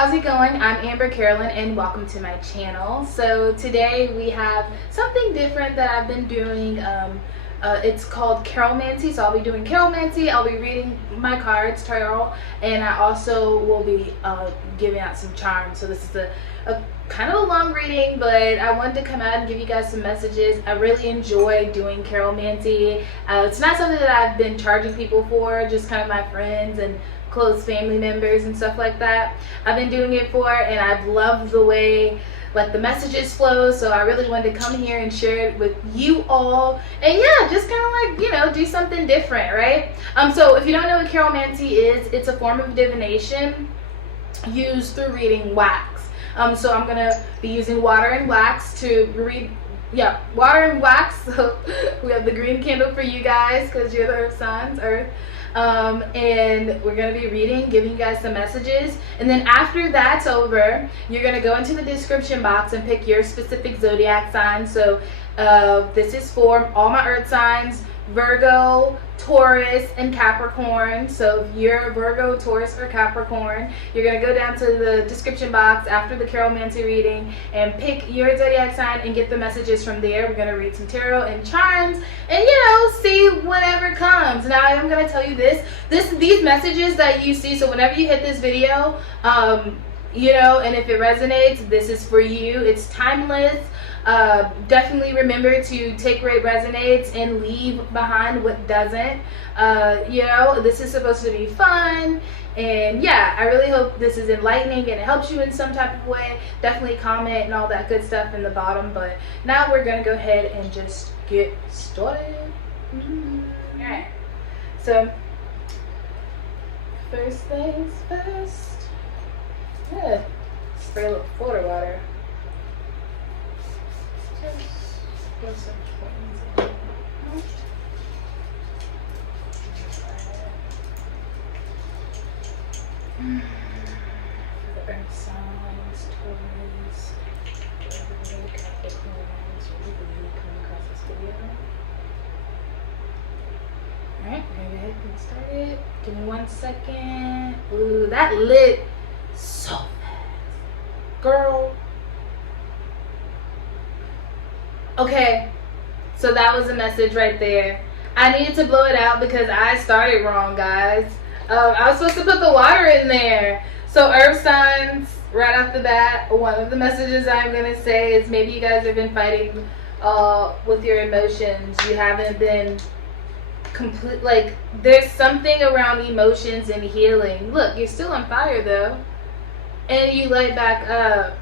how's it going? I'm AmberCarolynn and welcome to my channel. So today we have something different that I've been doing. It's called Carromancy. So I'll be doing Carromancy. I'll be reading my cards, tarot, and I also will be giving out some charms. So this is a kind of a long reading, but I wanted to come out and give you guys some messages. I really enjoy doing Carromancy. It's not something that I've been charging people for, just kind of my friends and close family members and stuff like that. I've been doing it for, and I've loved the way like the messages flow, so I really wanted to come here and share it with you all, and yeah, just kind of like, you know, do something different, right? So if you don't know what Carromancy is, it's a form of divination used through reading wax. So I'm gonna be using water and wax to read. Yeah, water and wax. So we have the green candle for you guys because you're the earth signs, earth. And we're going to be reading, giving you guys some messages, and then after that's over, you're going to go into the description box and pick your specific zodiac sign. So this is for all my earth signs: Virgo, Taurus, and Capricorn. So if you're Virgo, Taurus, or Capricorn, you're going to go down to the description box after the Carromancy reading and pick your zodiac sign and get the messages from there. We're going to read some tarot and charms and, you know, see whatever comes. Now, I'm going to tell you these messages that you see, so whenever you hit this video, you know, and if it resonates, this is for you. It's timeless. Definitely remember to take what resonates and leave behind what doesn't. You know, this is supposed to be fun, and yeah, I really hope this is enlightening and it helps you in some type of way. Definitely comment and all that good stuff in the bottom, but now we're gonna go ahead and just get started. Alright, so first things first, spray a little filter water. Just some coins in. The earth signs, Taurus, Virgo, Capricorn, really come across this video. Alright, we're gonna go ahead and get started. Give me 1 second. Ooh, that lit so fast. Girl. Okay, so that was a message right there. I needed to blow it out because I started wrong, guys. I was supposed to put the water in there. So earth signs, right off the bat, one of the messages I'm going to say is maybe you guys have been fighting with your emotions. You haven't been complete, like there's something around emotions and healing. Look, you're still on fire though. And you light back up.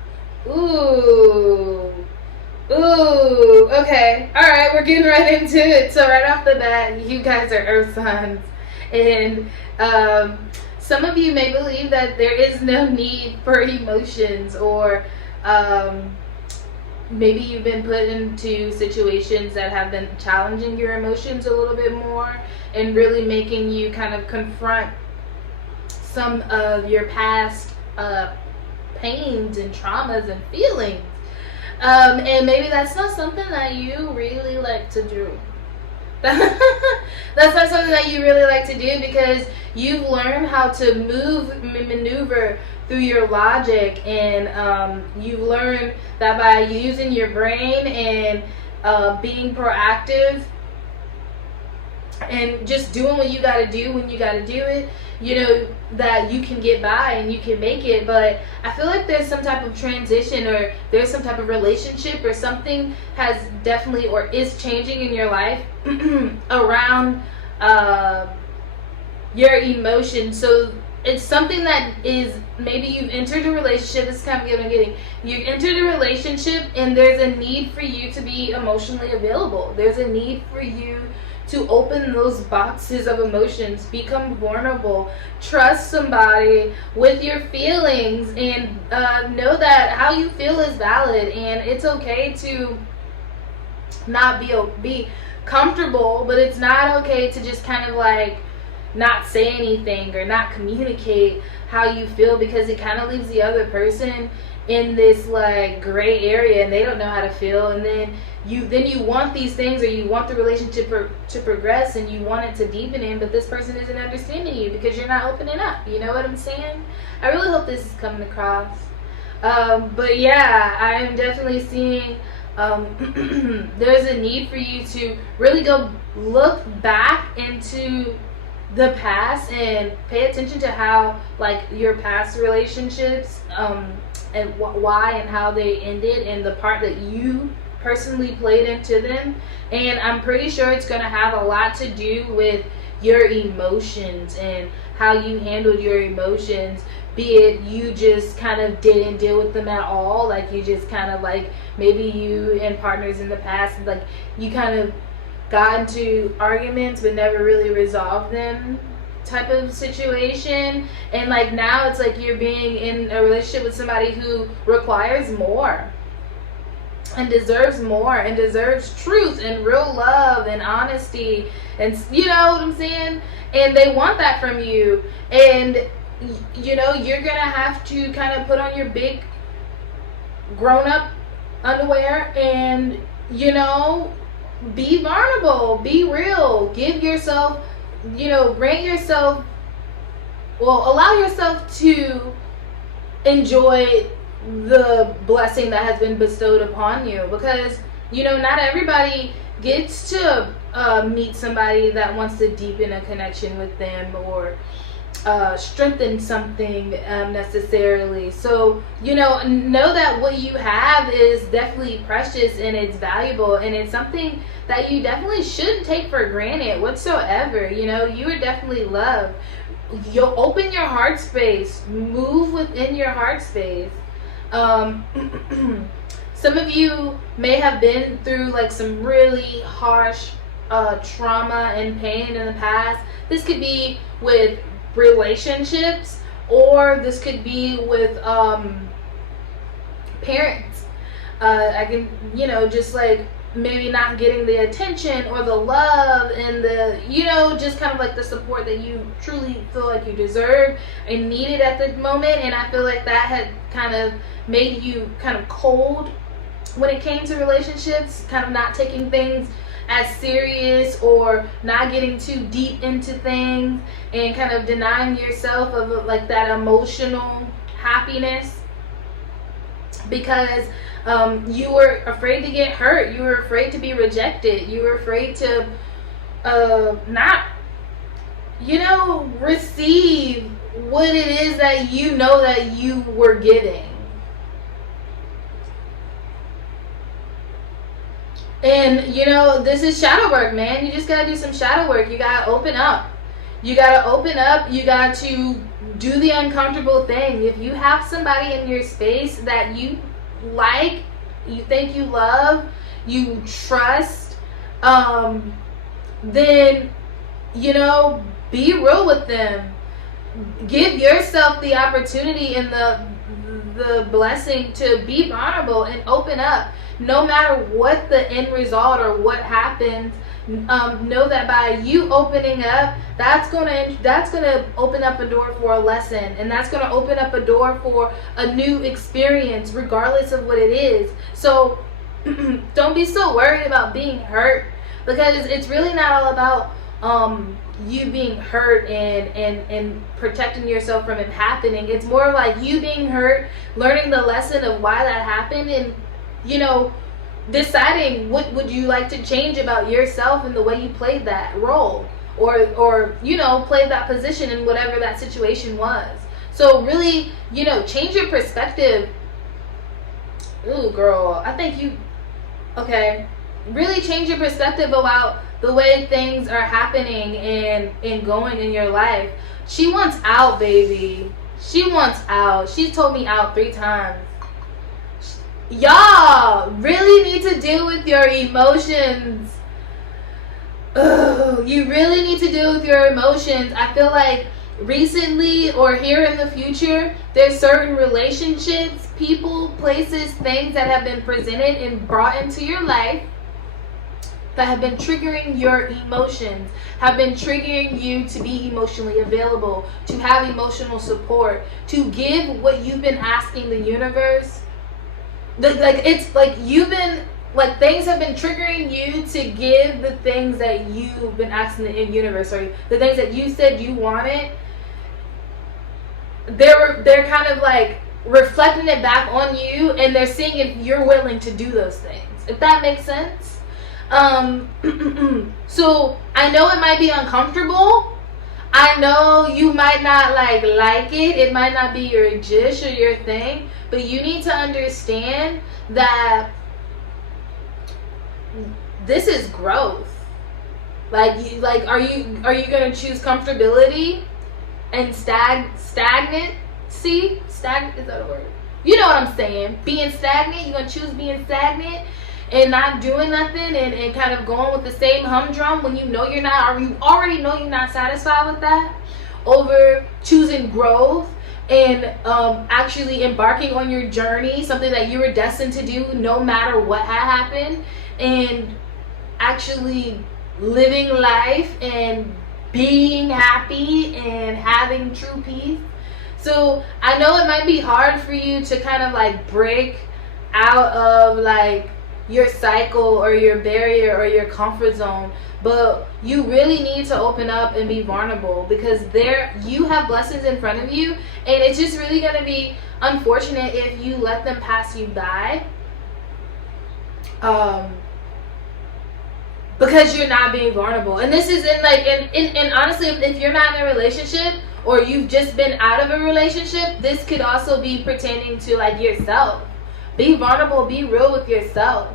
Ooh, okay. Alright, we're getting right into it. So right off the bat, you guys are earth signs. And some of you may believe that there is no need for emotions, or maybe you've been put into situations that have been challenging your emotions a little bit more and really making you kind of confront some of your past pains and traumas and feelings. And maybe that's not something that you really like to do. That's not something that you really like to do because you've learned how to maneuver through your logic, and you've learned that by using your brain and being proactive and just doing what you got to do when you got to do it, you know, that you can get by and you can make it. But I feel like there's some type of transition, or there's some type of relationship, or something has definitely or is changing in your life around your emotions. So it's something that is, maybe you've entered a relationship. This is kind of what I'm getting. You've entered a relationship and there's a need for you to be emotionally available. There's a need for you to open those boxes of emotions, become vulnerable, trust somebody with your feelings, and know that how you feel is valid, and it's okay to not be comfortable, but it's not okay to just kind of like not say anything or not communicate how you feel, because it kind of leaves the other person in this like gray area and they don't know how to feel. And then you want these things, or you want the relationship to progress and you want it to deepen in, but this person isn't understanding you because you're not opening up. You know what I'm saying? I really hope this is coming across. But yeah, I am definitely seeing there's a need for you to really go look back into the past and pay attention to how like your past relationships and why and how they ended, and the part that you personally played into them. And I'm pretty sure it's going to have a lot to do with your emotions and how you handled your emotions, be it you just kind of didn't deal with them at all, like you just kind of like, maybe you and partners in the past, like you kind of got into arguments but never really resolved them type of situation. And like now it's like you're being in a relationship with somebody who requires more and deserves more and deserves truth and real love and honesty, and you know what I'm saying, and they want that from you. And you know, you're gonna have to kind of put on your big grown-up underwear and, you know, be vulnerable, be real, give yourself, you know, grant yourself, well, allow yourself to enjoy the blessing that has been bestowed upon you, because, you know, not everybody gets to meet somebody that wants to deepen a connection with them or strengthen something necessarily. So, you know that what you have is definitely precious and it's valuable, and it's something that you definitely shouldn't take for granted whatsoever. You know, you are definitely loved. You'll open your heart space, move within your heart space. Some of you may have been through like some really harsh trauma and pain in the past. This could be with relationships, or this could be with parents. I can, you know, just like maybe not getting the attention or the love and the, you know, just kind of like the support that you truly feel like you deserve and needed at the moment. And I feel like that had kind of made you kind of cold when it came to relationships, kind of not taking things as serious or not getting too deep into things, and kind of denying yourself of like that emotional happiness because you were afraid to get hurt, you were afraid to be rejected, you were afraid to not, you know, receive what it is that you know that you were giving. And, you know, this is shadow work, man. You just got to do some shadow work. You got to open up. You got to open up. You got to do the uncomfortable thing. If you have somebody in your space that you like, you think you love, you trust, then, you know, be real with them. Give yourself the opportunity and the blessing to be vulnerable and open up. No matter what the end result or what happens, know that by you opening up, that's gonna open up a door for a lesson, and that's gonna open up a door for a new experience, regardless of what it is. So don't be so worried about being hurt, because it's really not all about you being hurt and protecting yourself from it happening. It's more like you being hurt, learning the lesson of why that happened, and, you know, deciding what would you like to change about yourself and the way you played that role, or you know, played that position in whatever that situation was. So really, you know, change your perspective. Ooh, girl, I think you, okay, really change your perspective about the way things are happening and going in your life. She wants out, baby. She wants out. She's told me out 3 times. Y'all really need to deal with your emotions. Ugh, you really need to deal with your emotions. I feel like recently or here in the future, there's certain relationships, people, places, things that have been presented and brought into your life that have been triggering your emotions, have been triggering you to be emotionally available, to have emotional support, to give what you've been asking the universe. Like it's like you've been, like things have been triggering you to give the things that you've been asking the universe, or the things that you said you wanted. They're kind of like reflecting it back on you, and they're seeing if you're willing to do those things, if that makes sense. So I know it might be uncomfortable. I know you might not like it. It might not be your dish or your thing, but you need to understand that this is growth. Are you gonna choose comfortability and stagnancy? Stagnant, is that a word? You know what I'm saying? Being stagnant, you're gonna choose being stagnant and not doing nothing, and kind of going with the same humdrum when you know you're not, or you already know you're not satisfied with that, over choosing growth and actually embarking on your journey, something that you were destined to do no matter what had happened, and actually living life and being happy and having true peace. So I know it might be hard for you to kind of like break out of like your cycle or your barrier or your comfort zone, but you really need to open up and be vulnerable, because you have blessings in front of you, and it's just really going to be unfortunate if you let them pass you by, because you're not being vulnerable. And this is and honestly, if you're not in a relationship, or you've just been out of a relationship, this could also be pertaining to like yourself. Be vulnerable, be real with yourself.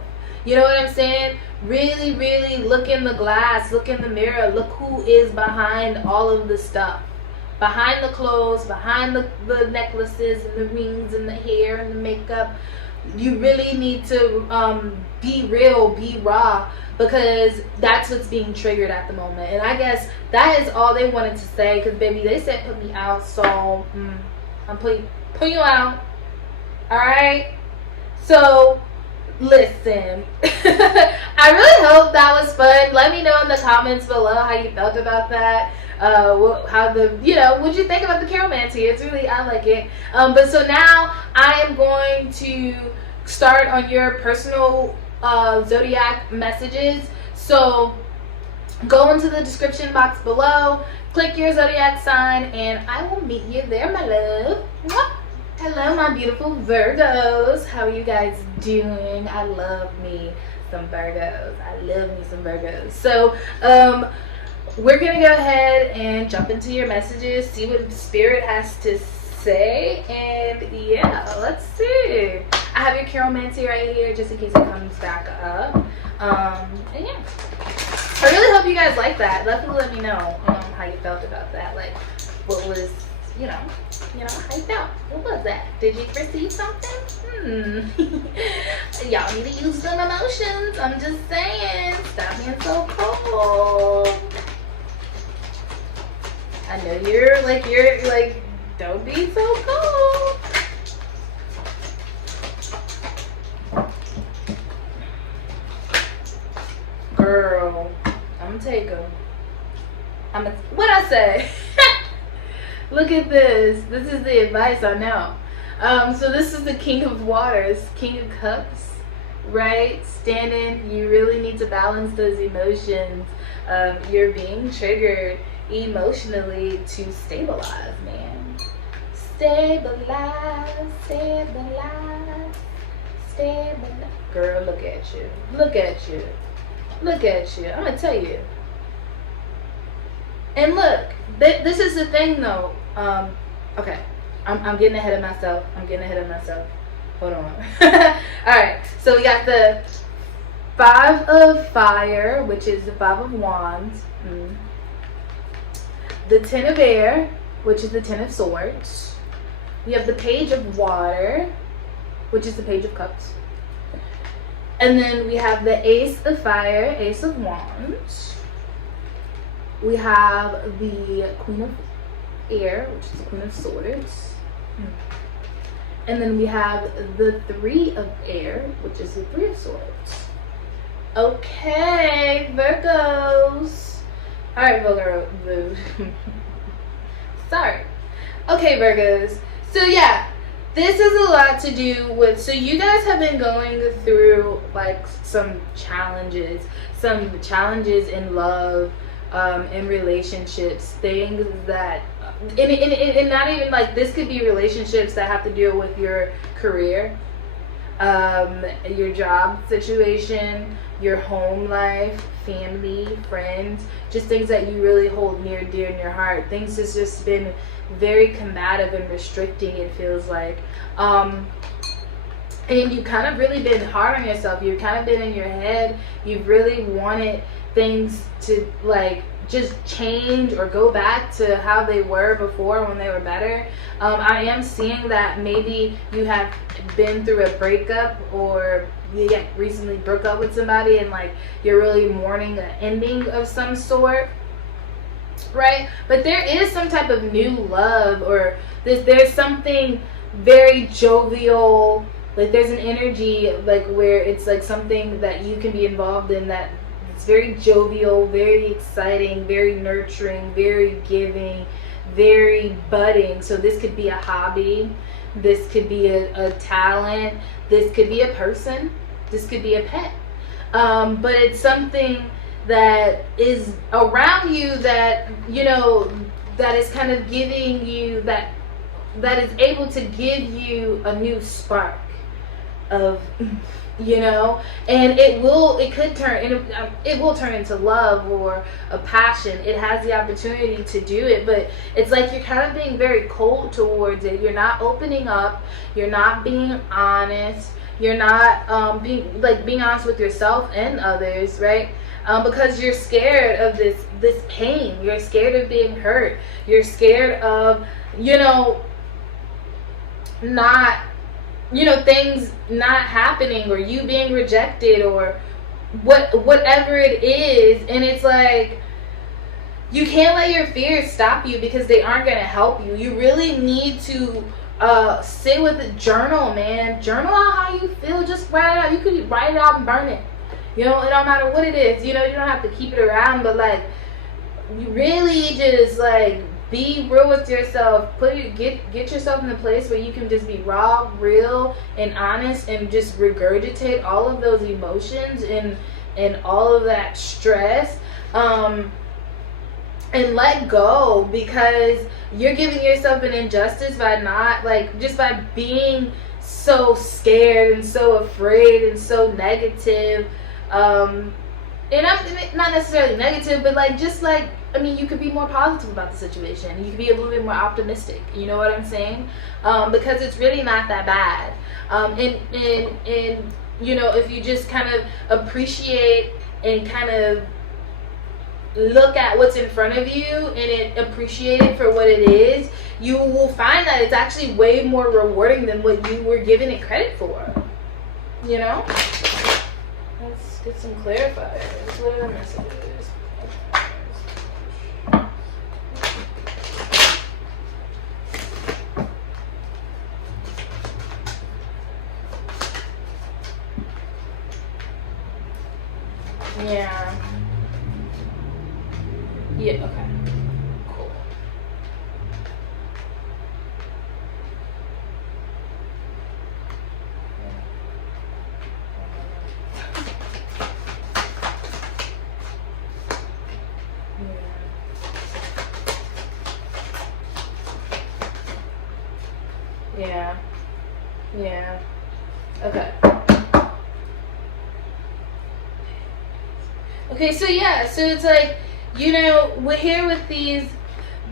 You know what I'm saying? Really, really look in the glass, look in the mirror, look who is behind all of the stuff. Behind the clothes, behind the necklaces and the rings and the hair and the makeup. You really need to be real, be raw, because that's what's being triggered at the moment. And I guess that is all they wanted to say, because baby, they said put me out, so I'm putting you out. Alright? So listen, I really hope that was fun. Let me know in the comments below how you felt about that. What'd you think about the Carolmancy? It's really, I like it. But so now I am going to start on your personal zodiac messages. So go into the description box below, click your zodiac sign, and I will meet you there, my love. Mwah! Hello, my beautiful Virgos. How are you guys doing? I love me some Virgos. I love me some Virgos. So, we're going to go ahead and jump into your messages, see what Spirit has to say, and yeah, let's see. I have your Carolmancy right here just in case it comes back up. And yeah, I really hope you guys like that. Definitely let me know how you felt about that. Like, what was, how you felt. What was that? Did you receive something? Y'all need to use some emotions. I'm just saying. Stop being so cold. I know you're like, don't be so cold. Girl, I'm gonna take them. What'd I say? Look at this. This is the advice I know. So this is the King of Waters, King of Cups, right? Standing, you really need to balance those emotions. You're being triggered emotionally to stabilize, man. Stabilize, stabilize, stabilize. Girl, look at you. Look at you. Look at you. I'm gonna tell you. And look, this is the thing though. Okay, I'm getting ahead of myself. Hold on. Alright, so we got the 5 of Fire, which is the 5 of Wands. The 10 of Air, which is the 10 of Swords. We have the Page of Water, which is the Page of Cups. And then we have the Ace of Fire, Ace of Wands. We have the Queen of Air, which is the Queen of Swords. And then we have the 3 of Air, which is the 3 of Swords. Okay, Virgos. Alright, Virgo. Sorry. Okay, Virgos. So yeah, this is a lot to do with, so you guys have been going through like some challenges in love, in relationships, things that, and not even like, this could be relationships that have to deal with your career, your job situation, your home life, family, friends, just things that you really hold near dear in your heart. Things has just been very combative and restricting, it feels like. And you've kind of really been hard on yourself. You've kind of been in your head. You've really wanted things to like just change or go back to how they were before when they were better. I am seeing that maybe you have been through a breakup, or you recently broke up with somebody and like you're really mourning an ending of some sort, right? But there is some type of new love, or there's something very jovial, like there's an energy like where it's like something that you can be involved in that it's very jovial, very exciting, very nurturing, very giving, very budding. So this could be a hobby, this could be a talent, this could be a person, this could be a pet, but it's something that is around you that, you know, that is kind of giving you that is able to give you a new spark of, you know, and it will turn into love or a passion. It has the opportunity to do it, but it's like you're kind of being very cold towards it. You're not opening up, you're not being honest, you're not being honest with yourself and others, right? Because you're scared of this pain. You're scared of being hurt. You're scared of, you know, things not happening, or you being rejected, or whatever it is. And it's like, you can't let your fears stop you, because they aren't going to help you. You really need to sit with a journal, man. Journal out how you feel. Just write it out. You could write it out and burn it. You know, it don't matter what it is. You know, you don't have to keep it around, but like, you really just like be real with yourself. Get yourself in a place where you can just be raw, real, and honest, and just regurgitate all of those emotions and all of that stress, and let go, because you're giving yourself an injustice by not, like, just by being so scared and so afraid and so negative. And I'm not necessarily negative, but like, just like, I mean, you could be more positive about the situation. You could be a little bit more optimistic. You know what I'm saying? Because it's really not that bad. And you know, if you just kind of appreciate and kind of look at what's in front of you and appreciate it for what it is, you will find that it's actually way more rewarding than what you were giving it credit for. You know? Let's get some clarifiers. What are the messages? Yeah. Yeah, okay. Cool. Yeah. Yeah. Okay. Okay, so yeah, so it's like, you know, we're here with these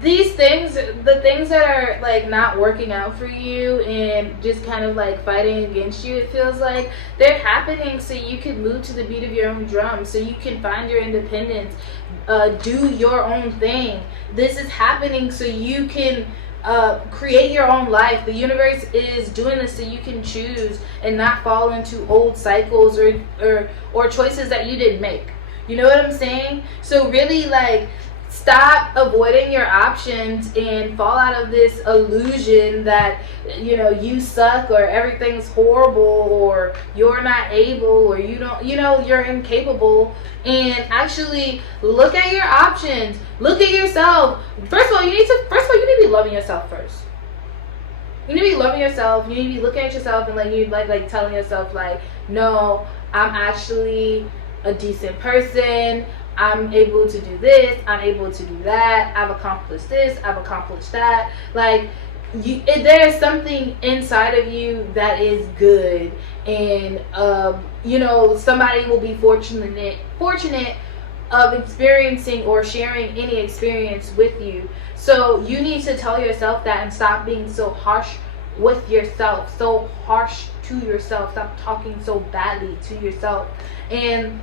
things, the things that are like not working out for you and just kind of like fighting against you, it feels like they're happening so you can move to the beat of your own drum, so you can find your independence, do your own thing. This is happening so you can create your own life. The universe is doing this so you can choose and not fall into old cycles or choices that you didn't make. You know what I'm saying? So really, like, stop avoiding your options and fall out of this illusion that, you know, you suck or everything's horrible or you're not able or you don't, you know, you're incapable. And actually look at your options. Look at yourself. First of all, you need to be loving yourself first. You need to be loving yourself. You need to be looking at yourself and like telling yourself like, no, I'm actually a decent person. I'm able to do this. I'm able to do that. I've accomplished this. I've accomplished that. Like, there's something inside of you that is good, and you know, somebody will be fortunate of experiencing or sharing any experience with you. So you need to tell yourself that and stop being so harsh with yourself, so harsh to yourself. Stop talking so badly to yourself, and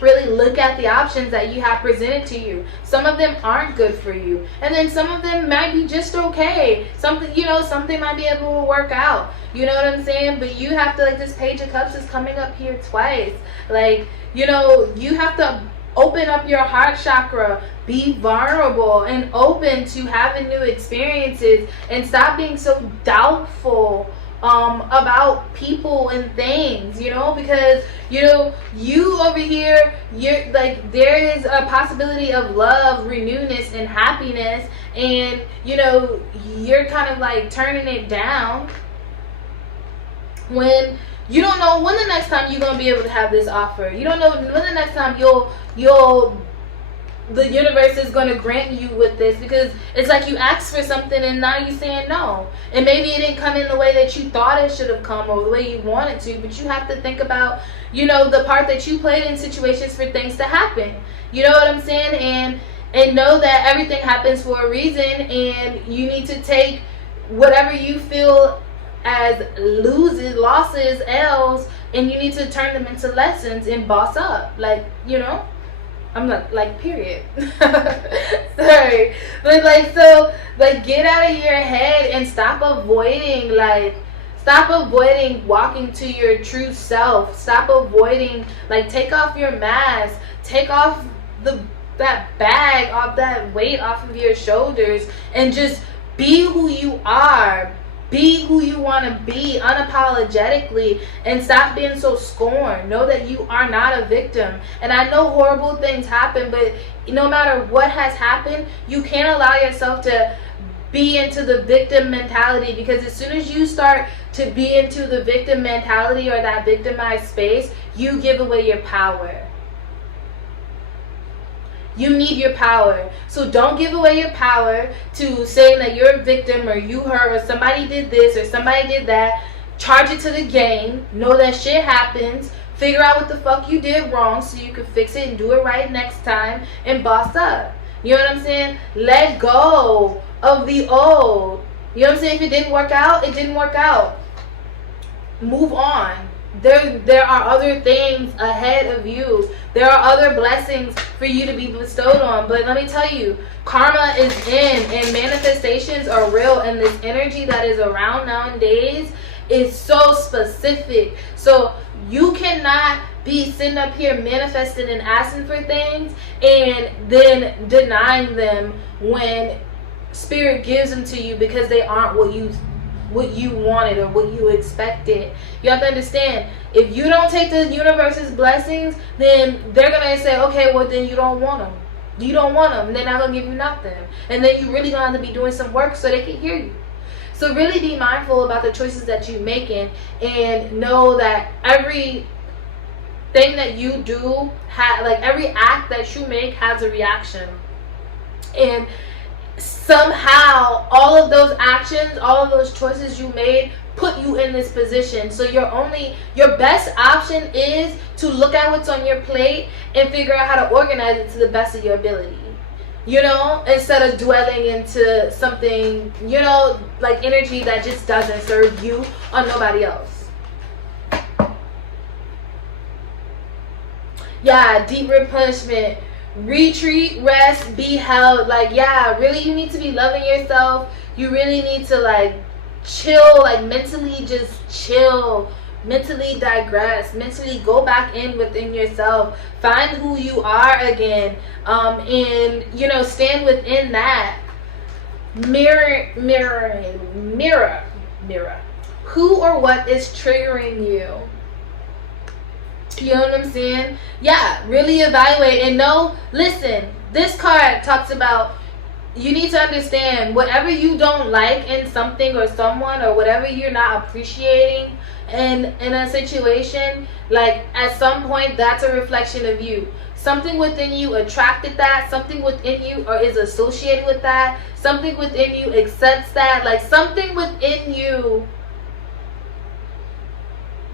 really look at the options that you have presented to you. Some of them aren't good for you, and then some of them might be just okay. Something, you know, something might be able to work out, you know what I'm saying? But you have to, like, this Page of Cups is coming up here twice. Like, you know, you have to open up your heart chakra, be vulnerable and open to having new experiences, and stop being so doubtful about people and things, you know, because, you know, you over here, you're like, there is a possibility of love, renewedness, and happiness, and, you know, you're kind of like turning it down when you don't know when the next time you're going to be able to have this offer. You don't know when the next time the universe is going to grant you with this, because it's like you asked for something and now you're saying no, and maybe it didn't come in the way that you thought it should have come or the way you wanted to. But you have to think about, you know, the part that you played in situations for things to happen, you know what I'm saying, and know that everything happens for a reason, and you need to take whatever you feel as losses, L's, and you need to turn them into lessons and boss up, like, you know. I'm not, like, period. Sorry. But, like, so, like, get out of your head and stop avoiding walking to your true self. Stop avoiding, like, take off your mask. Take off that bag, off that weight off of your shoulders, and just be who you are. Be who you want to be unapologetically, and stop being so scorned. Know that you are not a victim. And I know horrible things happen, but no matter what has happened, you can't allow yourself to be into the victim mentality, because as soon as you start to be into the victim mentality or that victimized space, you give away your power. You need your power. So don't give away your power to saying that you're a victim or you hurt or somebody did this or somebody did that. Charge it to the game. Know that shit happens. Figure out what the fuck you did wrong so you can fix it and do it right next time and boss up. You know what I'm saying? Let go of the old. You know what I'm saying? If it didn't work out, it didn't work out. Move on. There are other things ahead of you. There are other blessings for you to be bestowed on. But let me tell you, karma is in, and manifestations are real, and this energy that is around nowadays is so specific. So you cannot be sitting up here manifesting and asking for things and then denying them when spirit gives them to you, because they aren't what you wanted or what you expected. You have to understand, if you don't take the universe's blessings, then they're gonna say, okay, well then you don't want them. You don't want them. They're not gonna give you nothing, and then you really gonna have to be doing some work so they can hear you. So really be mindful about the choices that you're making, and know that every thing that you do, like every act that you make has a reaction, and somehow all of those actions, all of those choices you made put you in this position. So your best option is to look at what's on your plate and figure out how to organize it to the best of your ability, you know, instead of dwelling into something, you know, like energy that just doesn't serve you or nobody else. Yeah, deep replenishment. Retreat, rest, be held. Like, yeah, really, you need to be loving yourself. You really need to, like, chill, like, mentally just chill. mentally digress, mentally go back in within yourself, find who you are again, and you know, stand within that. Mirror who or what is triggering you. You know what I'm saying? Yeah, really evaluate and know. Listen, this card talks about, you need to understand whatever you don't like in something or someone, or whatever you're not appreciating in a situation, like at some point that's a reflection of you. Something within you attracted that, something within you or is associated with that, something within you accepts that, like something within you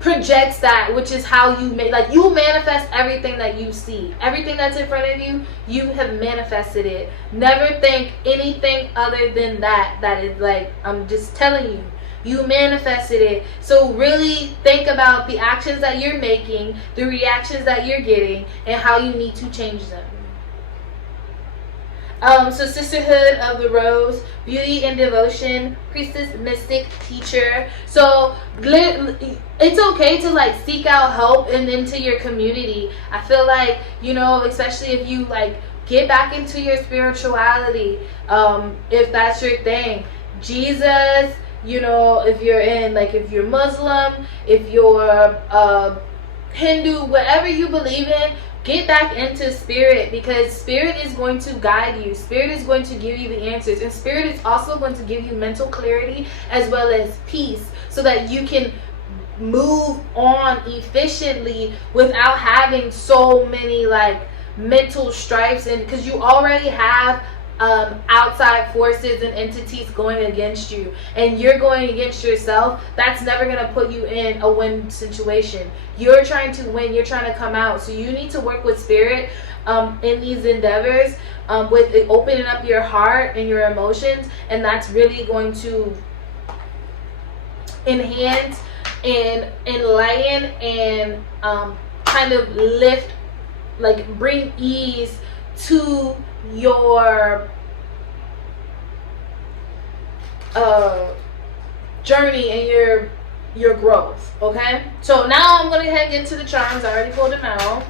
projects that, which is how you make, like, you manifest everything that you see. Everything that's in front of you, you have manifested it. Never think anything other than that. That is, like, I'm just telling you, you manifested it. So really think about the actions that you're making, the reactions that you're getting, and how you need to change them. So Sisterhood of the Rose, Beauty and Devotion, Priestess, Mystic, Teacher. So it's okay to like seek out help and into your community. I feel like, you know, especially if you like get back into your spirituality, if that's your thing. Jesus, you know, if you're in, like, if you're Muslim, if you're Hindu, whatever you believe in, get back into spirit, because spirit is going to guide you. Spirit is going to give you the answers, and spirit is also going to give you mental clarity as well as peace, so that you can move on efficiently without having so many like mental strifes, and because you already have outside forces and entities going against you, and you're going against yourself. That's never going to put you in a win situation. You're trying to win, you're trying to come out. So you need to work with spirit in these endeavors, with opening up your heart and your emotions, and that's really going to enhance and enlighten and kind of lift, like bring ease to your journey and your growth. Okay, so now I'm gonna head into the charms. I already pulled them out.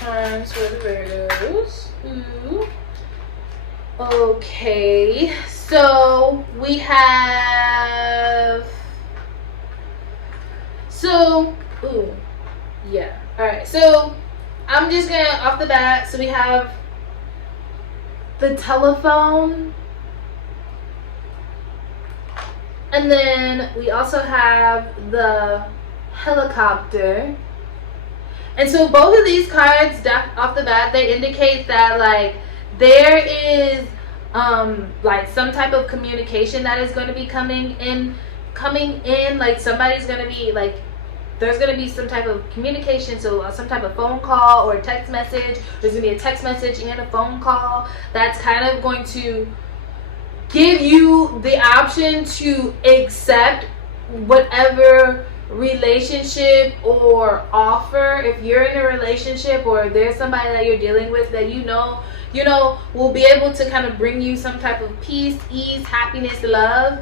Charms for the Virgos. Ooh. Okay, so we have, yeah, all right, so I'm just gonna, off the bat, so we have the telephone, and then we also have the helicopter. And so both of these cards, off the bat, they indicate that like there is like some type of communication that is going to be coming in, like somebody's going to be like, there's going to be some type of communication, so some type of phone call or text message. There's going to be a text message and a phone call that's kind of going to give you the option to accept whatever relationship or offer. If you're in a relationship or there's somebody that you're dealing with that you know will be able to kind of bring you some type of peace, ease, happiness, love,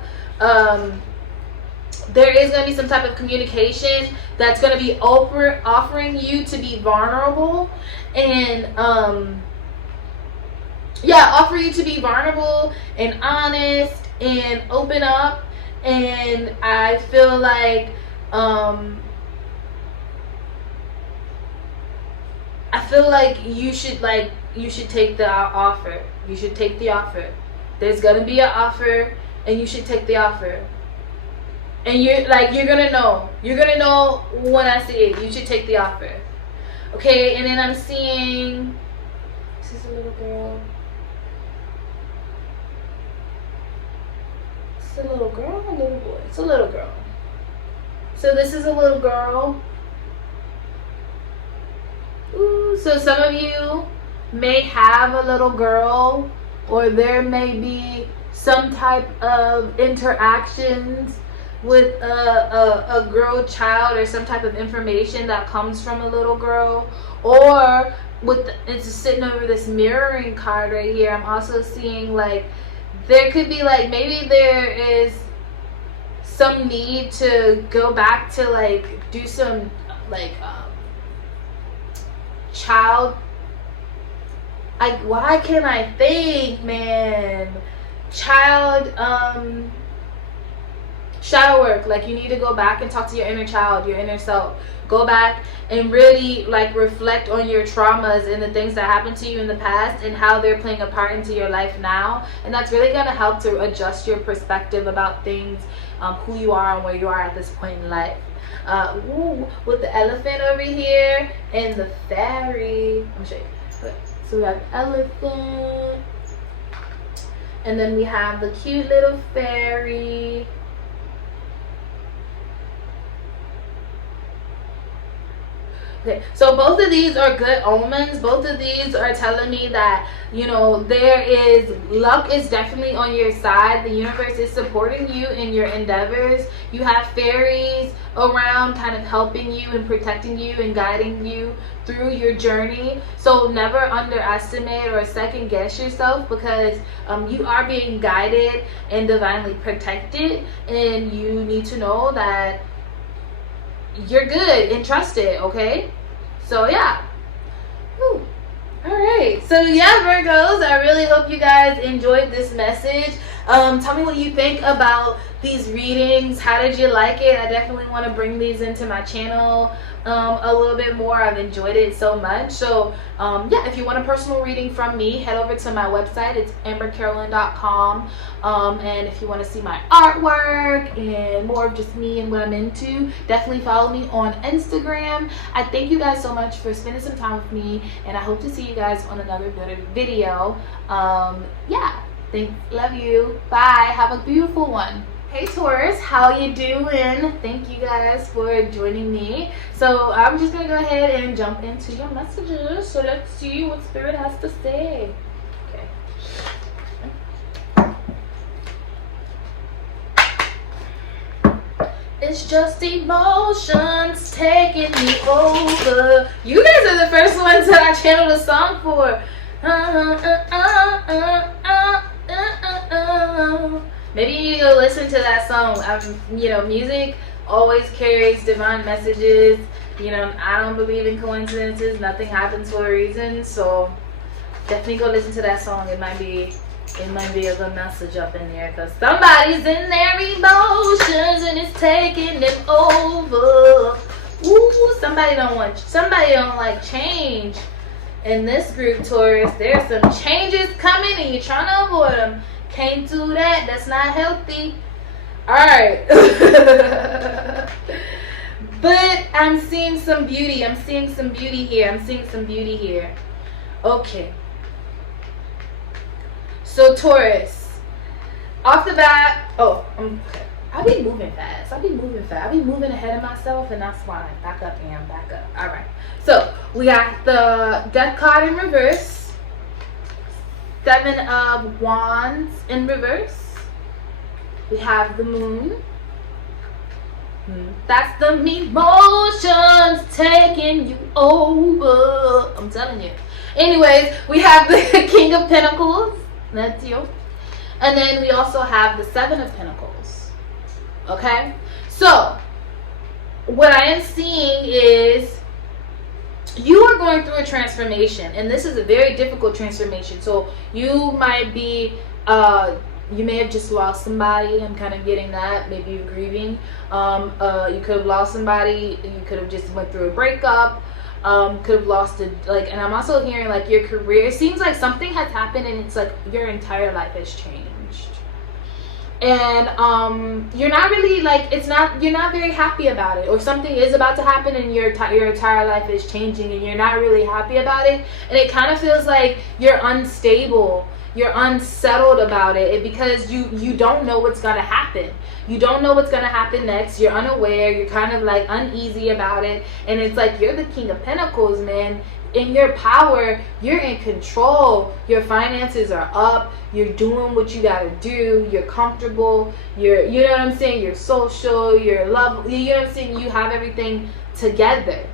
there is going to be some type of communication that's going to be offering you to be vulnerable and offer you to be vulnerable and honest and open up. And I feel like you should take the offer. You should take the offer. There's gonna be an offer, and you should take the offer. And you're gonna know when I see it. You should take the offer. Okay, and then I'm seeing, this is a little girl. It's a little girl or a little boy? It's a little girl. So this is a little girl. Ooh, so some of you may have a little girl, or there may be some type of interactions with a girl child, or some type of information that comes from a little girl, or it's sitting over this mirroring card right here. I'm also seeing like there could be like, maybe there is some need to go back to like do some like child, why can't I think, man? Child shadow work. Like, you need to go back and talk to your inner child, your inner self. Go back and really like reflect on your traumas and the things that happened to you in the past and how they're playing a part into your life now. And that's really going to help to adjust your perspective about things, who you are and where you are at this point in life. With the elephant over here and the fairy. Let me show you. So we have elephant, and then we have the cute little fairy. Okay, so both of these are good omens. Both of these are telling me that, you know, there is luck is definitely on your side. The universe is supporting you in your endeavors. You have fairies around kind of helping you and protecting you and guiding you through your journey. So never underestimate or second guess yourself, because you are being guided and divinely protected, and you need to know that you're good and trust it. Okay, so yeah. Whew. All right, so yeah, Virgos, I really hope you guys enjoyed this message. Tell me what you think about these readings. How did you like it? I definitely want to bring these into my channel a little bit more. I've enjoyed it so much. So yeah, if you want a personal reading from me, head over to my website. It's AmberCarolynn.com. And if you want to see my artwork and more of just me and what I'm into, definitely follow me on Instagram. I thank you guys so much for spending some time with me, and I hope to see you guys on another good video. Yeah, thanks, love you, bye, have a beautiful one. Hey Taurus, how you doing? Thank you guys for joining me. So I'm just gonna go ahead and jump into your messages. So let's see what Spirit has to say. It's just emotions taking me over. You guys are the first ones that I channeled a song for. Maybe you go listen to that song. You know, music always carries divine messages. You know, I don't believe in coincidences. Nothing happens for a reason. So definitely go listen to that song. It might be a good message up in there, because somebody's in their emotions and it's taking them over. Ooh, somebody don't like change. In this group, Taurus, there's some changes coming and you're trying to avoid them. Can't do that. That's not healthy. Alright. But I'm seeing some beauty. I'm seeing some beauty here. Okay. So Taurus, off the bat, okay. I be moving fast. I be moving ahead of myself, and that's fine. Back up, Am. Back up. All right. So we got the Death card in reverse, 7 of Wands in reverse. We have the Moon. That's the emotions taking you over. I'm telling you. Anyways, we have the King of Pentacles. That's you. And then we also have the 7 of Pentacles. Okay? So, what I am seeing is you are going through a transformation. And this is a very difficult transformation. So, you might be, you may have just lost somebody. I'm kind of getting that. Maybe you're grieving. You could have lost somebody. You could have just went through a breakup. Could have lost it, like, and I'm also hearing like your career, it seems like something has happened and it's like your entire life has changed, and you're not really like, you're not very happy about it, or something is about to happen and your entire life is changing and you're not really happy about it, and it kind of feels like you're unstable, you're unsettled about it, because you don't know what's gonna happen. You don't know what's gonna happen next. You're unaware. You're kind of like uneasy about it, and it's like you're the King of Pentacles, man. In your power, you're in control. Your finances are up. You're doing what you gotta do. You're comfortable. You know what I'm saying? You're social. You're love. You know what I'm saying? You have everything together.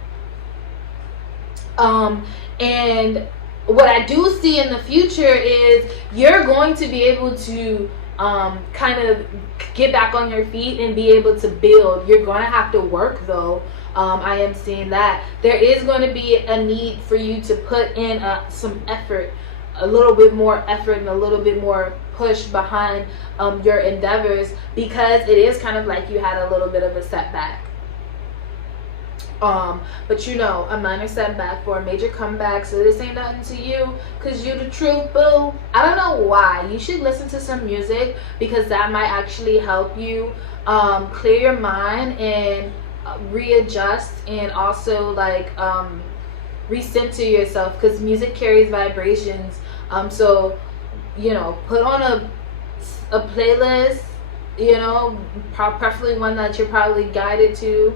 And what I do see in the future is you're going to be able to kind of get back on your feet and be able to build. You're going to have to work though. I am seeing that there is going to be a need for you to put in some effort, a little bit more effort and a little bit more push behind your endeavors, because it is kind of like you had a little bit of a setback. But you know, a minor setback for a major comeback. So this ain't nothing to you, cause you the truth, boo. I don't know why. You should listen to some music, because that might actually help you clear your mind and readjust, and also like recenter yourself, because music carries vibrations. So you know, put on a playlist, you know, preferably one that you're probably guided to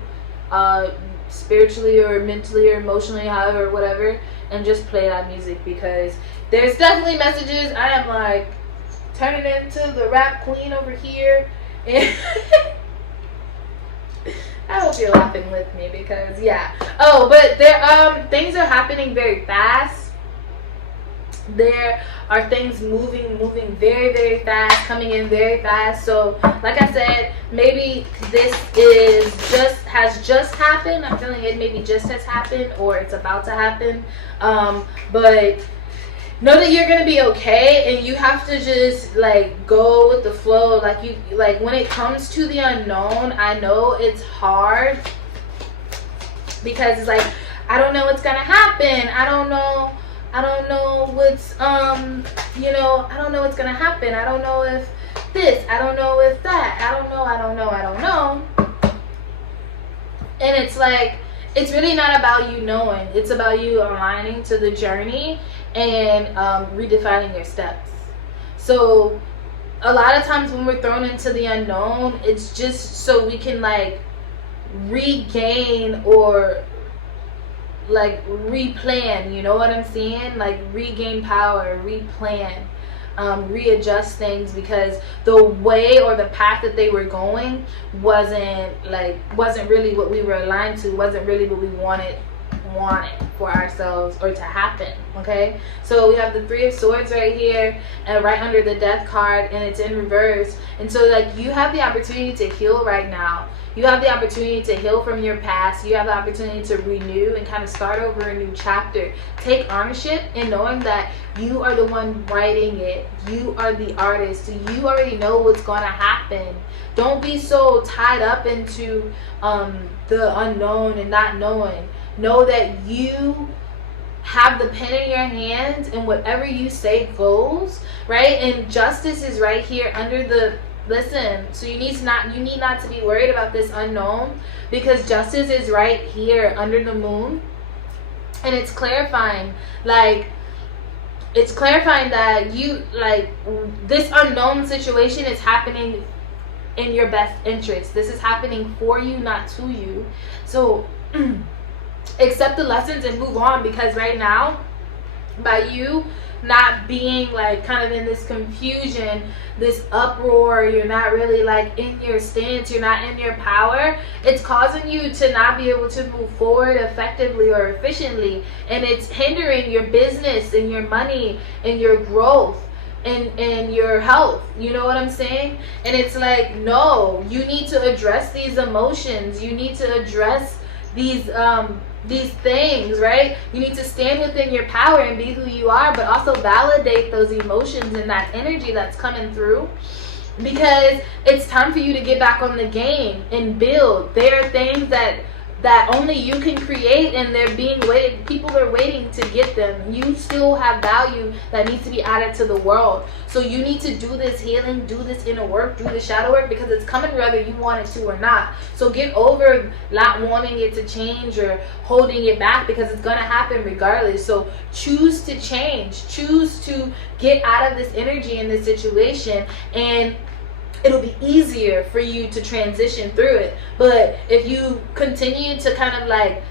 spiritually or mentally or emotionally, however, whatever, and just play that music, because there's definitely messages. I am like turning into the rap queen over here, and I hope you're laughing with me, because yeah. Oh, but there things are happening very fast. There are things moving very, very fast, coming in very fast. So like I said, maybe this has just happened. I'm feeling it maybe just has happened, or it's about to happen. But know that you're gonna be okay, and you have to just like go with the flow. Like when it comes to the unknown, I know it's hard, because it's like, I don't know what's gonna happen. I don't know what's you know, I don't know what's gonna happen. I don't know if this, I don't know if that, I don't know. And it's like, it's really not about you knowing. It's about you aligning to the journey and redefining your steps. So a lot of times when we're thrown into the unknown, it's just so we can like regain or like replan, you know what I'm saying? Like regain power, replan, readjust things, because the way or the path that they were going wasn't really what we were aligned to, wasn't really what we wanted for ourselves or to happen. Okay, so we have the Three of Swords right here, and right under the Death card, and it's in reverse. And so like, you have the opportunity to heal right now. You have the opportunity to heal from your past. You have the opportunity to renew and kind of start over a new chapter. Take ownership in knowing that you are the one writing it. You are the artist. So you already know what's going to happen. Don't be so tied up into the unknown and not knowing. Know that you have the pen in your hands, and whatever you say goes, right? And justice is right here under the... Listen, so you need not to be worried about this unknown, because justice is right here under the moon, and it's clarifying that you, like, this unknown situation is happening in your best interest. This is happening for you, not to you. So accept the lessons and move on, because right now, by you not being like kind of in this confusion, this uproar, you're not really like in your stance, you're not in your power, it's causing you to not be able to move forward effectively or efficiently, and it's hindering your business and your money and your growth and your health. You know what I'm saying? And it's like, no, you need to address these emotions. You need to address these things, right? You need to stand within your power and be who you are, but also validate those emotions and that energy that's coming through, because it's time for you to get back on the game and build. There are things that only you can create, and they're being waited. People are waiting to get them. You still have value that needs to be added to the world. So you need to do this healing, do this inner work, do the shadow work, because it's coming whether you want it to or not. So get over not wanting it to change or holding it back, because it's going to happen regardless. So choose to change. Choose to get out of this energy in this situation, and it'll be easier for you to transition through it. But if you continue to kind of like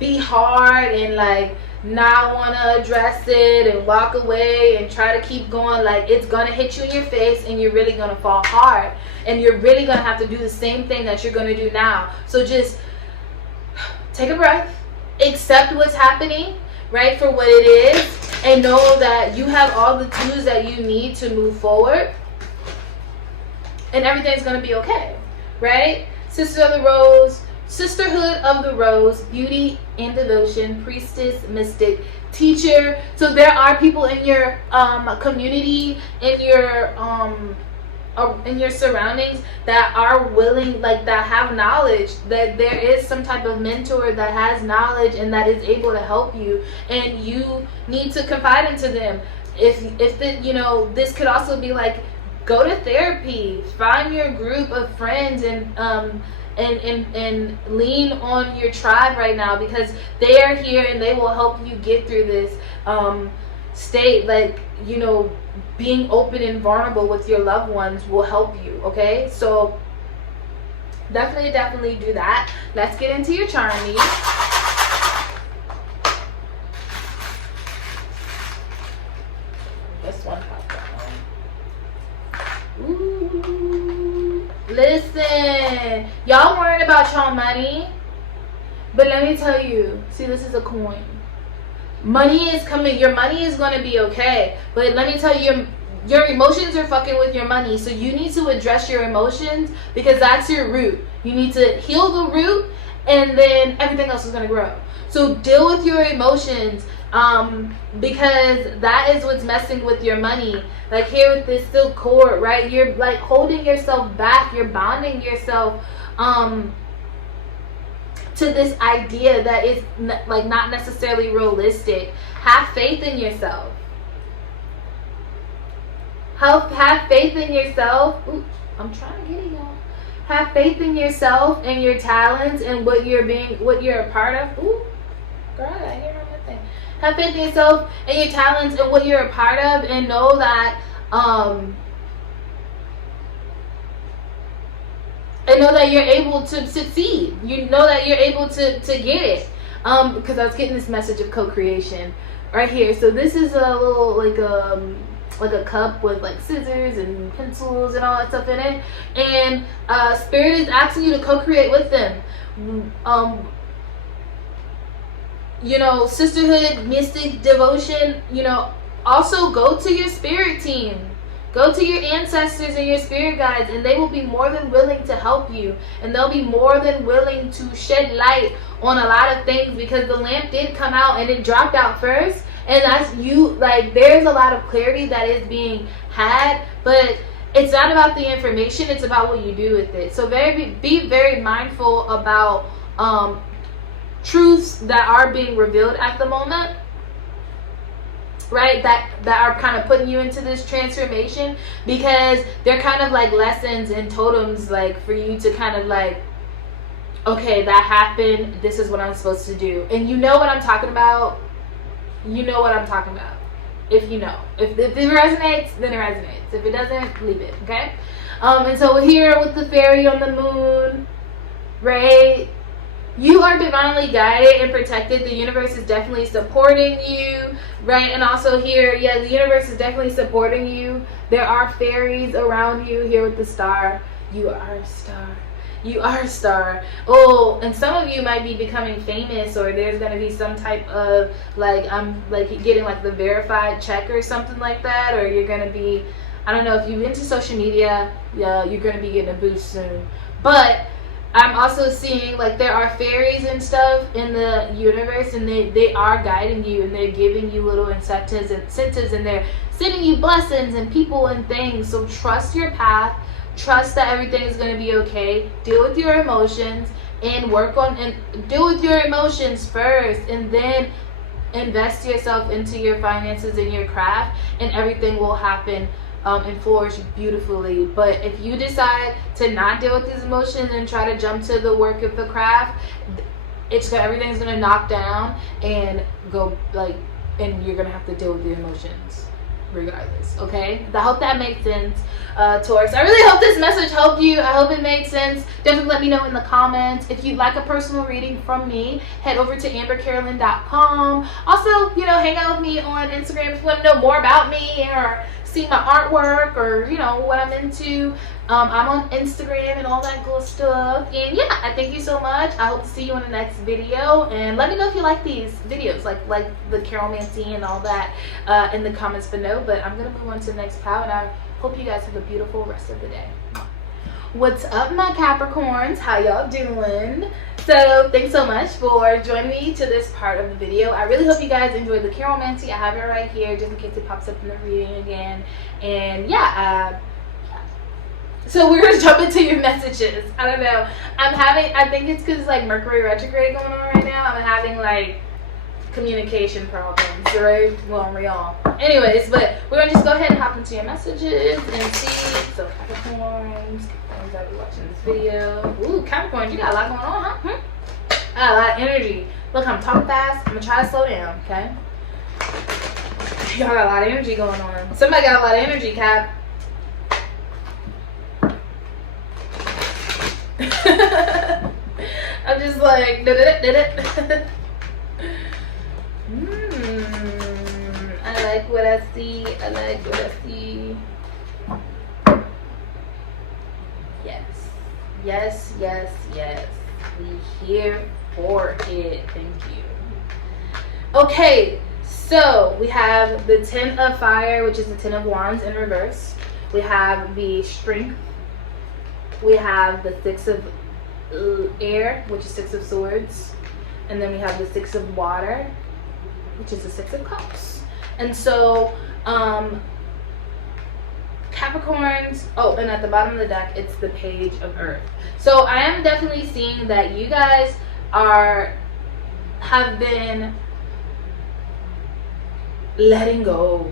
be hard and like not want to address it and walk away and try to keep going, like, it's gonna hit you in your face, and you're really gonna fall hard, and you're really gonna have to do the same thing that you're gonna do now. So just take a breath, accept what's happening, right, for what it is, and know that you have all the tools that you need to move forward. and everything's going to be okay, right? Sisterhood of the Rose, beauty and devotion, priestess, mystic, teacher. So there are people in your community, in your surroundings that are willing, like that have knowledge, that there is some type of mentor that has knowledge and that is able to help you, and you need to confide into them. If this could also be like, go to therapy, find your group of friends, and lean on your tribe right now, because they are here and they will help you get through this state. Like, being open and vulnerable with your loved ones will help you, okay? So definitely do that. Let's get into your charm needs. This one popped out. Ooh. Listen, y'all worried about y'all money, but let me tell you, see, this is a coin. Money is coming. Your money is going to be okay. But let me tell you, your emotions are fucking with your money. So you need to address your emotions, because that's your root. You need to heal the root, and then everything else is going to grow. So deal with your emotions, because that is what's messing with your money. Like here with this silk cord, right? You're like holding yourself back. You're bonding yourself to this idea that is like not necessarily realistic. Have faith in yourself. Have faith in yourself. Ooh, I'm trying to get it, y'all. Have faith in yourself and your talents and what you're a part of. Ooh, girl, I hear my thing. Have faith in yourself and your talents and what you're a part of, and know that and know that you're able to succeed. You know that you're able to get it. Because I was getting this message of co-creation right here. So this is a little like a cup with like scissors and pencils and all that stuff in it. And Spirit is asking you to co-create with them. Sisterhood, mystic, devotion. Also go to your spirit team. Go to your ancestors and your spirit guides, and they will be more than willing to help you. And they'll be more than willing to shed light on a lot of things, because the lamp did come out and it dropped out first. And that's you, like, there's a lot of clarity that is being had, but it's not about the information, it's about what you do with it. So be very mindful about truths that are being revealed at the moment, right? That are kind of putting you into this transformation, because they're kind of like lessons and totems, like for you to kind of like, okay, that happened, this is what I'm supposed to do. And you know what I'm talking about. You know what I'm talking about. If you know. If it resonates, then it resonates. If it doesn't, leave it, okay? And so we're here with the fairy on the moon, right? You are divinely guided and protected. The universe is definitely supporting you, right? And also here, yeah, the universe is definitely supporting you. There are fairies around you here with the star. You are a star. You are a star. Oh, and some of you might be becoming famous, or there's going to be some type of, like, I'm like getting like the verified check or something like that, or you're going to be, I don't know, if you're into social media, yeah, you're going to be getting a boost soon. But I'm also seeing like there are fairies and stuff in the universe, and they are guiding you, and they're giving you little incentives, and they're sending you blessings and people and things. So trust your path. Trust that everything is going to be okay. Deal with your emotions and deal with your emotions first, and then invest yourself into your finances and your craft, and everything will happen and flourish beautifully. But if you decide to not deal with these emotions and try to jump to the work of the craft, everything's going to knock down and go like, and you're going to have to deal with the emotions regardless. Okay, I hope that makes sense, Taurus. I really hope this message helped you. I hope it made sense. Definitely let me know in the comments. If you'd like a personal reading from me, head over to AmberCarolynn.com. Also, hang out with me on Instagram if you want to know more about me, or see my artwork, or what I'm into. I'm on Instagram and all that cool stuff. And yeah, I thank you so much. I hope to see you in the next video, and let me know if you like these videos, like the Carolmancy and all that, in the comments below. But I'm gonna move on to the next pile, and I hope you guys have a beautiful rest of the day. What's up, my Capricorns? How y'all doing? So thanks so much for joining me to this part of the video. I really hope you guys enjoyed the Carolmancy. I have it right here just in case it pops up in the reading again. And yeah, so we're gonna jump into your messages. I don't know. I think it's because like Mercury retrograde going on right now. I'm having like communication problems, right? Well, we all. Anyways, but we're gonna just go ahead and hop into your messages and see. So Capricorns that be watching this video. Ooh, Capricorn, you got a lot going on, huh? I got a lot of energy. Look, I'm talking fast. I'm gonna try to slow down, okay? Y'all got a lot of energy going on. Somebody got a lot of energy, Cap. I'm just like, did it. I like what I see. I like what I see. Yes. We here for it. Thank you. Okay, so we have the 10 of Fire, which is the 10 of Wands in reverse. We have the Strength. We have the 6 of Air, which is 6 of Swords. And then we have the 6 of Water, which is the 6 of Cups. And so, Capricorns, oh, and at the bottom of the deck, it's the Page of Earth. So I am definitely seeing that you guys have been letting go.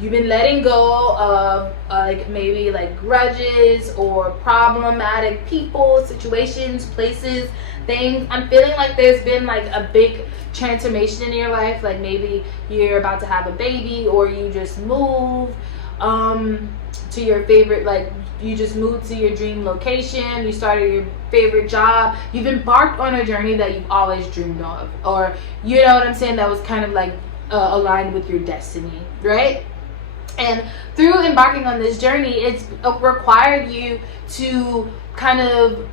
You've been letting go of like maybe like grudges or problematic people, situations, places, things. I'm feeling like there's been like a big transformation in your life. Like maybe you're about to have a baby, or you just moved to your favorite, like you just moved to your dream location, you started your favorite job, you've embarked on a journey that you've always dreamed of, or you know what I'm saying, that was kind of like aligned with your destiny, right? And through embarking on this journey, it's required you to kind of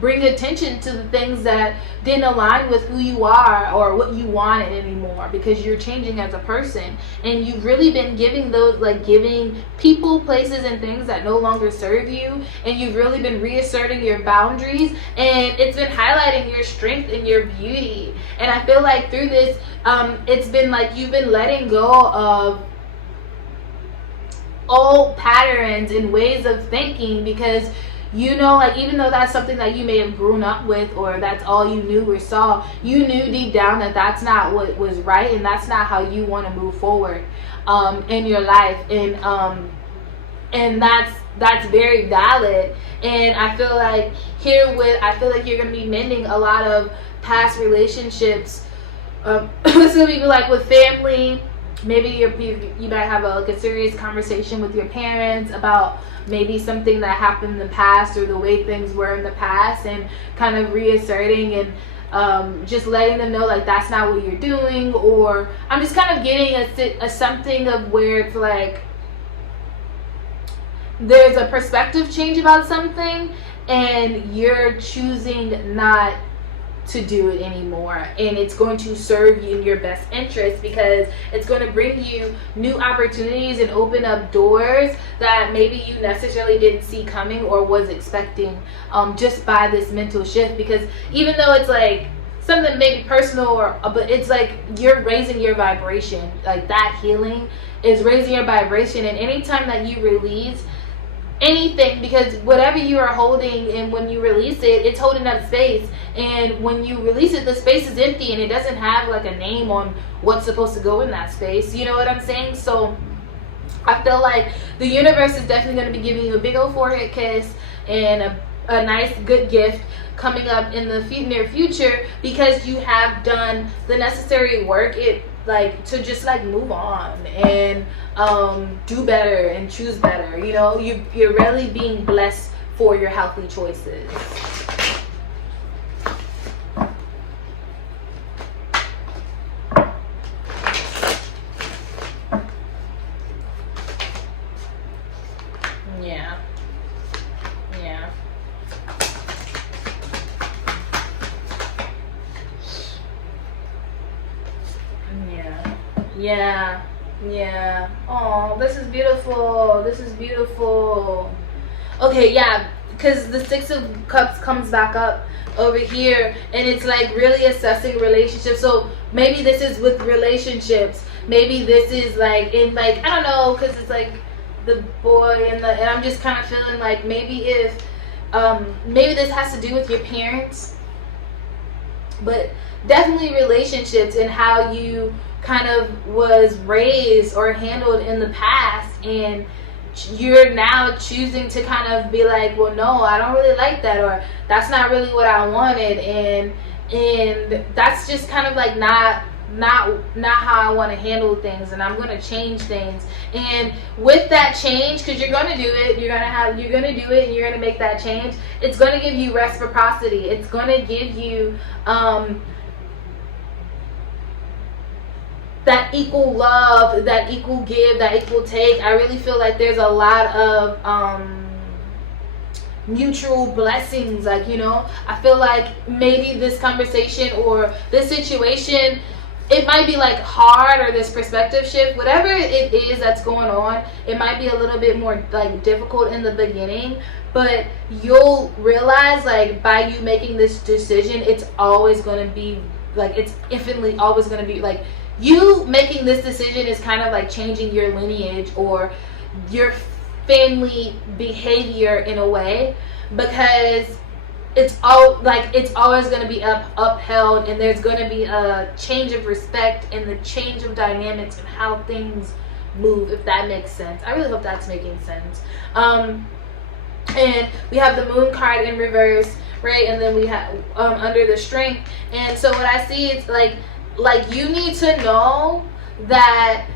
bring attention to the things that didn't align with who you are or what you wanted anymore, because you're changing as a person, and you've really been giving people, places, and things that no longer serve you, and you've really been reasserting your boundaries, and it's been highlighting your strength and your beauty. And I feel like through this, it's been like you've been letting go of old patterns and ways of thinking, because you know, like even though that's something that you may have grown up with, or that's all you knew or saw, you knew deep down that that's not what was right, and that's not how you want to move forward in your life, and that's very valid. And I feel like you're gonna be mending a lot of past relationships. This is gonna be like with family. Maybe you might have a serious conversation with your parents about maybe something that happened in the past, or the way things were in the past, and kind of reasserting and just letting them know like that's not what you're doing. Or I'm just kind of getting a something of where it's like there's a perspective change about something, and you're choosing not to do it anymore, and it's going to serve you in your best interest, because it's going to bring you new opportunities and open up doors that maybe you necessarily didn't see coming or was expecting, just by this mental shift. Because even though it's like something maybe personal, but it's like you're raising your vibration, like that healing is raising your vibration. And anytime that you release anything, because whatever you are holding, and when you release it, it's holding up space, and when you release it, the space is empty, and it doesn't have like a name on what's supposed to go in that space. You know what I'm saying? So I feel like the universe is definitely going to be giving you a big old forehead kiss and a nice good gift coming up in the near future, because you have done the necessary work to just like move on and do better and choose better. You know, you're really being blessed for your healthy choices. Yeah. Oh, this is beautiful. Okay, yeah, because the Six of Cups comes back up over here, and it's like really assessing relationships. So maybe this is with relationships. Maybe this is like in like, I don't know, because it's like the boy and I'm just kind of feeling like maybe if maybe this has to do with your parents, but definitely relationships and how you kind of was raised or handled in the past, and you're now choosing to kind of be like, well, no, I don't really like that, or that's not really what I wanted, and that's just kind of like not how I want to handle things, and I'm going to change things. And with that change, because you're going to do it, you're going to do it, and you're going to make that change, it's going to give you reciprocity. It's going to give you that equal love, that equal give, that equal take. I really feel like there's a lot of mutual blessings. Like, you know, I feel like maybe this conversation or this situation, it might be like hard, or this perspective shift, whatever it is that's going on, it might be a little bit more like difficult in the beginning, but you'll realize like by you making this decision, it's always going to be like, it's infinitely always going to be like, you making this decision is kind of like changing your lineage or your family behavior in a way, because it's always going to be upheld, and there's going to be a change of respect and the change of dynamics and how things move, if that makes sense. I really hope that's making sense. And we have the Moon card in reverse, right? And then we have under the Strength. And so what I see is like you need to know that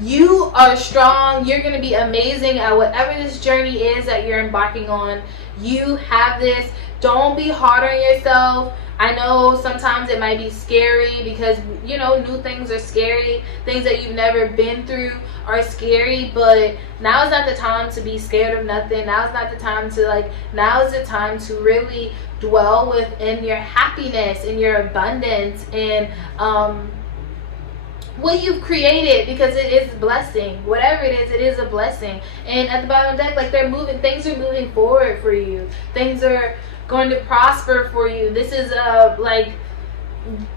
you are strong. You're going to be amazing at whatever this journey is that you're embarking on. You have this. Don't be hard on yourself. I know sometimes it might be scary because, you know, new things are scary. Things that you've never been through are scary, but now is not the time to be scared of nothing. Now is not the time to now is the time to really dwell within your happiness and your abundance and what you've created, because it is a blessing. Whatever it is a blessing. And at the bottom of the deck, like things are moving forward for you. Things are going to prosper for you. This is like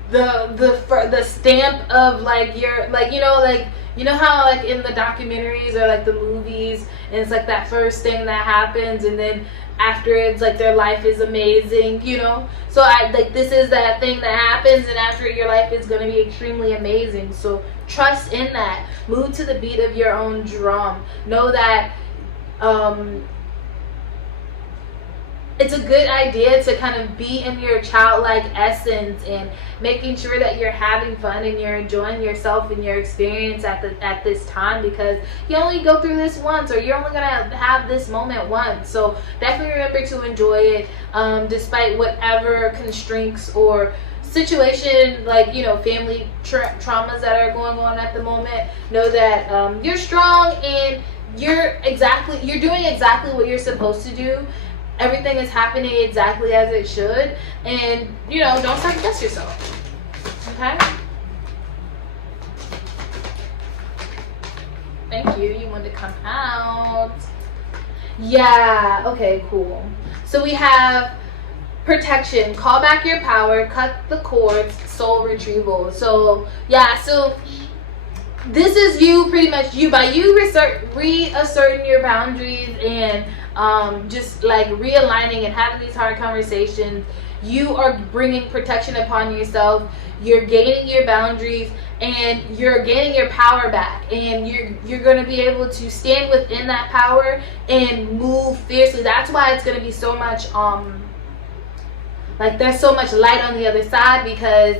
the stamp of like your you know how like in the documentaries or like the movies, and it's like that first thing that happens, and then after it's like their life is amazing, you know. So this is that thing that happens, and after it, your life is going to be extremely amazing. So trust in that. Move to the beat of your own drum. Know that it's a good idea to kind of be in your childlike essence and making sure that you're having fun and you're enjoying yourself and your experience at this time, because you only go through this once, or you're only going to have this moment once. So definitely remember to enjoy it, despite whatever constraints or situation, like, you know, family traumas that are going on at the moment. Know that you're strong, and you're doing exactly what you're supposed to do. Everything is happening exactly as it should, and, you know, don't second guess yourself. Okay? Thank you. You wanted to come out. Yeah. Okay, cool. So we have protection, call back your power, cut the cords, soul retrieval. So yeah, so this is you, pretty much you, by you reasserting your boundaries and just like realigning and having these hard conversations. You are bringing protection upon yourself. You're gaining your boundaries, and you're gaining your power back, and you're going to be able to stand within that power and move fiercely. That's why it's going to be so much like there's so much light on the other side, because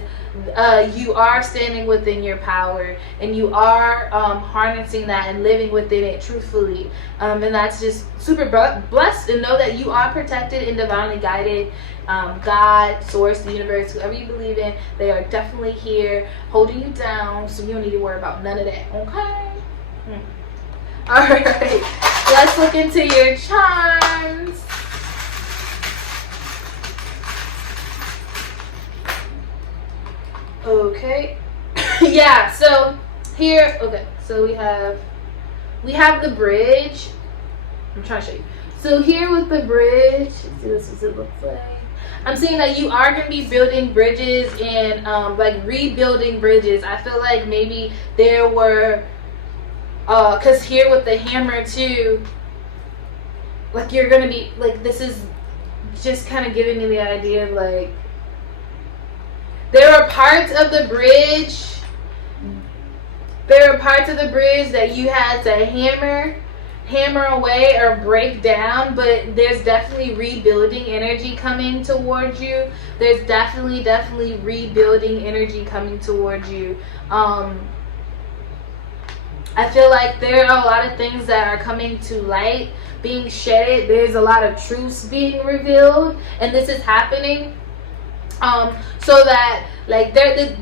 you are standing within your power, and you are harnessing that and living within it truthfully, and that's just super blessed. And know that you are protected and divinely guided. God, source, the universe, whoever you believe in, they are definitely here holding you down, so you don't need to worry about none of that. Okay? All right, let's look into your charms. Okay. Yeah, so here, okay, so we have the bridge. I'm trying to show you. So here with the bridge, let's see what it looks like. I'm seeing that you are going to be building bridges and like rebuilding bridges. I feel like maybe there were, because here with the hammer too, like you're going to be, like this is just kind of giving me the idea of like, there are parts of the bridge, that you had to hammer away or break down, but there's definitely rebuilding energy coming towards you. There's definitely rebuilding energy coming towards you. I feel like there are a lot of things that are coming to light, being shedded. There's a lot of truths being revealed, and this is happening so that like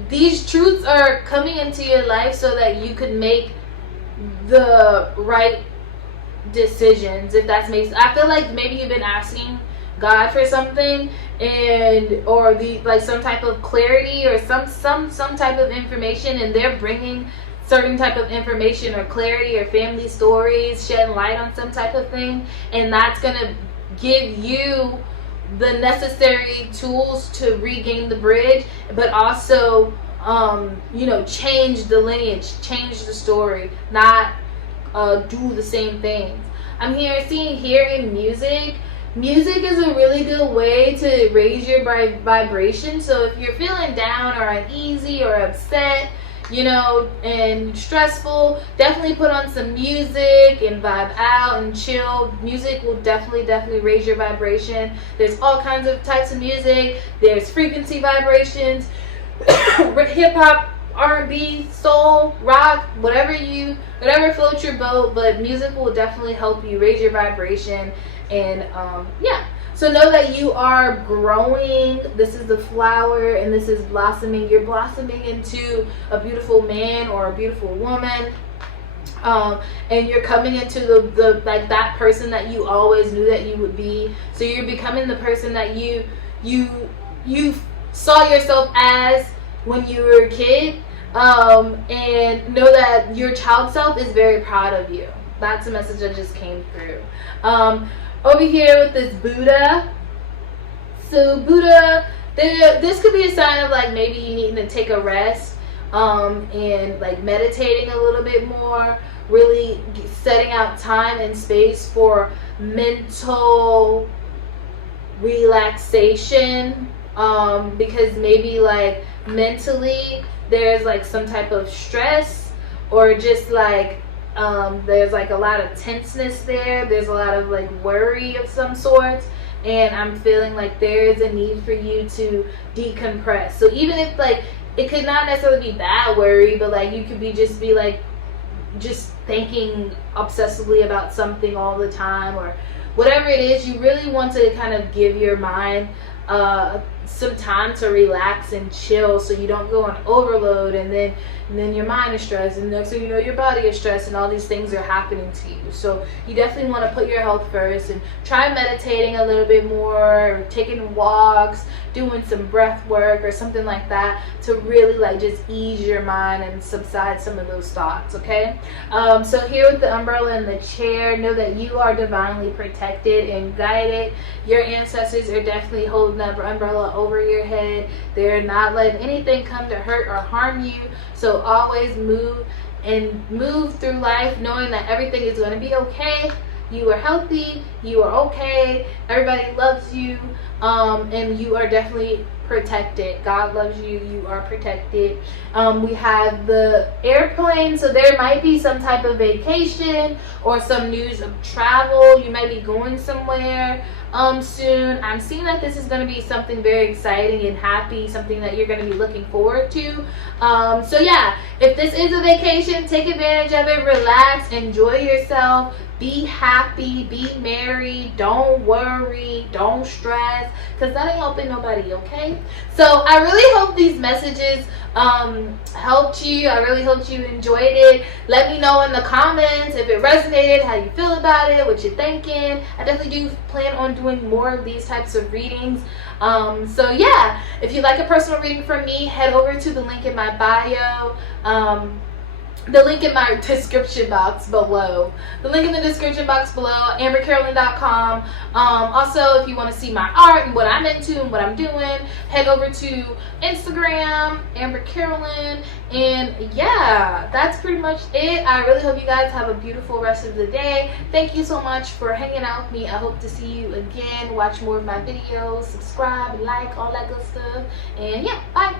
these truths are coming into your life so that you could make the right decisions, if that makes. I feel like maybe you've been asking God for something, or like some type of clarity or some type of information, and they're bringing certain type of information or clarity or family stories, shedding light on some type of thing, and that's gonna give you the necessary tools to regain the bridge, but also change the lineage, change the story, not do the same things. I'm seeing here in music is a really good way to raise your vibration. So if you're feeling down or uneasy or upset, and stressful, definitely put on some music and vibe out and chill. Music will definitely raise your vibration. There's all kinds of types of music. There's frequency vibrations, hip hop, R&B, soul, rock, whatever floats your boat, but music will definitely help you raise your vibration. And so know that you are growing. This is the flower, and this is blossoming. You're blossoming into a beautiful man or a beautiful woman, and you're coming into the like that person that you always knew that you would be. So you're becoming the person that you saw yourself as when you were a kid, and know that your child self is very proud of you. That's a message that just came through. Over here with this Buddha. So Buddha, this could be a sign of like maybe you needing to take a rest, and like meditating a little bit more, really setting out time and space for mental relaxation, because maybe like mentally there's like some type of stress, or just like there's like a lot of tenseness there. There's a lot of like worry of some sort, and I'm feeling like there is a need for you to decompress. So even if like it could not necessarily be bad worry, but like you could be just thinking obsessively about something all the time, or whatever it is, you really want to kind of give your mind some time to relax and chill, so you don't go on overload, and then your mind is stressed, and next thing you know your body is stressed, and all these things are happening to you. So you definitely want to put your health first, and try meditating a little bit more, taking walks, doing some breath work or something like that, to really like just ease your mind and subside some of those thoughts. Okay, so here with the umbrella and the chair, know that you are divinely protected and guided. Your ancestors are definitely holding that umbrella over your head. They're not letting anything come to hurt or harm you. So always move through life knowing that everything is going to be okay. You are healthy, you are okay, everybody loves you, and you are definitely protected. God loves you, you are protected. We have the airplane, so there might be some type of vacation or some news of travel. You might be going somewhere soon. I'm seeing that this is going to be something very exciting and happy, something that you're going to be looking forward to. So yeah, if this is a vacation, take advantage of it, relax, enjoy yourself, be happy, be merry, don't worry, don't stress, because that ain't helping nobody. Okay, so I really hope these messages helped you. I really hope you enjoyed it. Let me know in the comments if it resonated, how you feel about it, what you're thinking. I definitely do plan on doing more of these types of readings. So yeah, if you'd like a personal reading from me, head over to the link in my bio. the link in my description box below. The link in the description box below, AmberCarolynn.com. Also, if you want to see my art and what I'm into and what I'm doing, head over to Instagram, AmberCarolynn. And yeah, that's pretty much it. I really hope you guys have a beautiful rest of the day. Thank you so much for hanging out with me. I hope to see you again. Watch more of my videos, subscribe, like, all that good stuff. And yeah, bye.